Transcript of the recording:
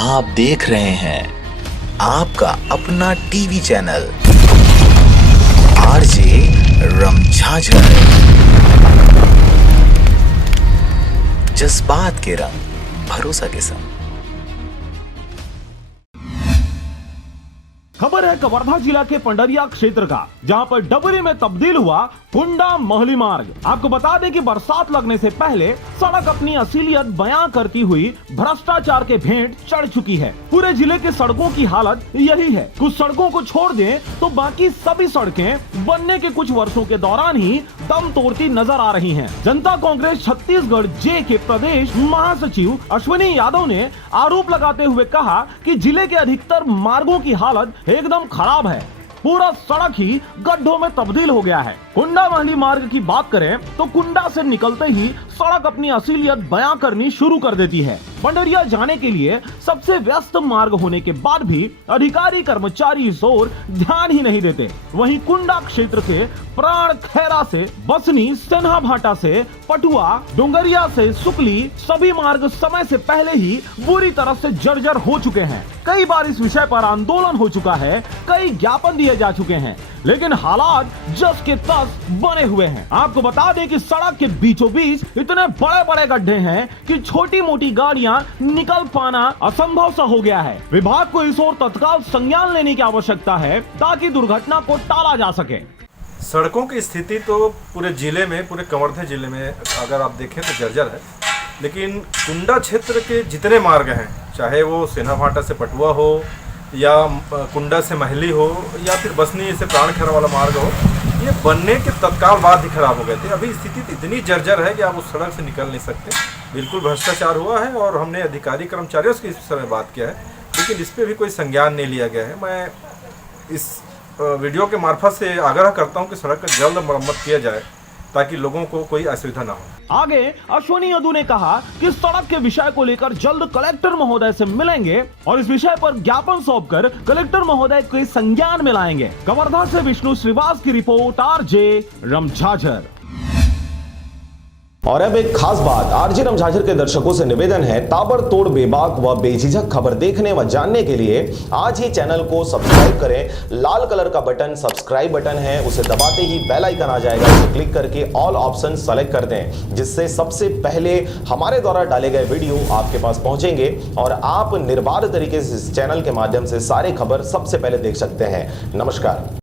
आप देख रहे हैं आपका अपना टीवी चैनल आरजे रमझाझर। जज्बात के रंग, भरोसा के संग। खबर है कवर्धा जिला के पंडरिया क्षेत्र का, जहां पर डबरी में तब्दील हुआ कुंडा महली मार्ग। आपको बता दें कि बरसात लगने से पहले सड़क अपनी असलियत बयां करती हुई भ्रष्टाचार के भेंट चढ़ चुकी है। पूरे जिले के सड़कों की हालत यही है। कुछ सड़कों को छोड़ दें तो बाकी सभी सड़कें बनने के कुछ वर्षों के दौरान ही दम तोड़ती नजर आ रही हैं। जनता कांग्रेस छत्तीसगढ़ जे के प्रदेश महासचिव अश्विनी यादव ने आरोप लगाते हुए कहा कि जिले के अधिकतर मार्गों की हालत एकदम खराब है। पूरा सड़क ही गड्ढों में तब्दील हो गया है। कुंडा महली मार्ग की बात करें तो कुंडा से निकलते ही सड़क अपनी असलियत बयां करनी शुरू कर देती है। पंडरिया जाने के लिए सबसे व्यस्त मार्ग होने के बाद भी अधिकारी कर्मचारी इस ओर ध्यान ही नहीं देते। वहीं कुंडा क्षेत्र के प्राण खैरा से बसनी, सेन्हा भाटा से पटुआ, डोंगरिया से सुकली सभी मार्ग समय से पहले ही बुरी तरह से जर्जर हो चुके हैं। कई बार इस विषय पर आंदोलन हो चुका है, कई ज्ञापन दिए जा चुके हैं, लेकिन हालात जस के तस बने हुए हैं। आपको बता दें कि सड़क के बीचों बीच इतने बड़े बड़े गड्ढे हैं कि छोटी मोटी गाड़ियां निकल पाना असंभव सा हो गया है। विभाग को इस ओर तत्काल संज्ञान लेने की आवश्यकता है ताकि दुर्घटना को टाला जा सके। सड़कों की स्थिति तो पूरे जिले में, पूरे कवर्धा जिले में अगर आप देखें तो जर्जर है, लेकिन कुंडा क्षेत्र के जितने मार्ग हैं, चाहे वो सेना भाटा से पटुआ हो या कुंडा से महली हो या फिर बसनी से प्राणखैरा वाला मार्ग हो, ये बनने के तत्काल बाद ही खराब हो गए थे। अभी स्थिति इतनी जर्जर है कि आप उस सड़क से निकल नहीं सकते। बिल्कुल भ्रष्टाचार हुआ है और हमने अधिकारी कर्मचारियों से इस समय बात किया है, लेकिन इस पर भी कोई संज्ञान नहीं लिया गया है। मैं इस वीडियो के मार्फत से आग्रह करता हूं कि सड़क का जल्द मरम्मत किया जाए ताकि लोगों को कोई असुविधा ना हो। आगे अश्विनी यादव ने कहा कि सड़क के विषय को लेकर जल्द कलेक्टर महोदय से मिलेंगे और इस विषय पर ज्ञापन सौंपकर कलेक्टर महोदय के संज्ञान में लाएंगे। कवर्धा से विष्णु श्रीवास की रिपोर्ट, आरजे रमझाझर। और अब एक खास बात, आरजे रमझाझर के दर्शकों से निवेदन है, ताबड़तोड़ बेबाक व बेझिझक खबर देखने व जानने के लिए आज ही चैनल को सब्सक्राइब करें। लाल कलर का बटन सब्सक्राइब बटन है, उसे दबाते ही बेल आइकन आ जाएगा, उसे क्लिक करके ऑल ऑप्शन सेलेक्ट कर दें, जिससे सबसे पहले हमारे द्वारा डाले गए वीडियो आपके पास पहुंचेंगे और आप निर्बाध तरीके से इस चैनल के माध्यम से सारे खबर सबसे पहले देख सकते हैं। नमस्कार।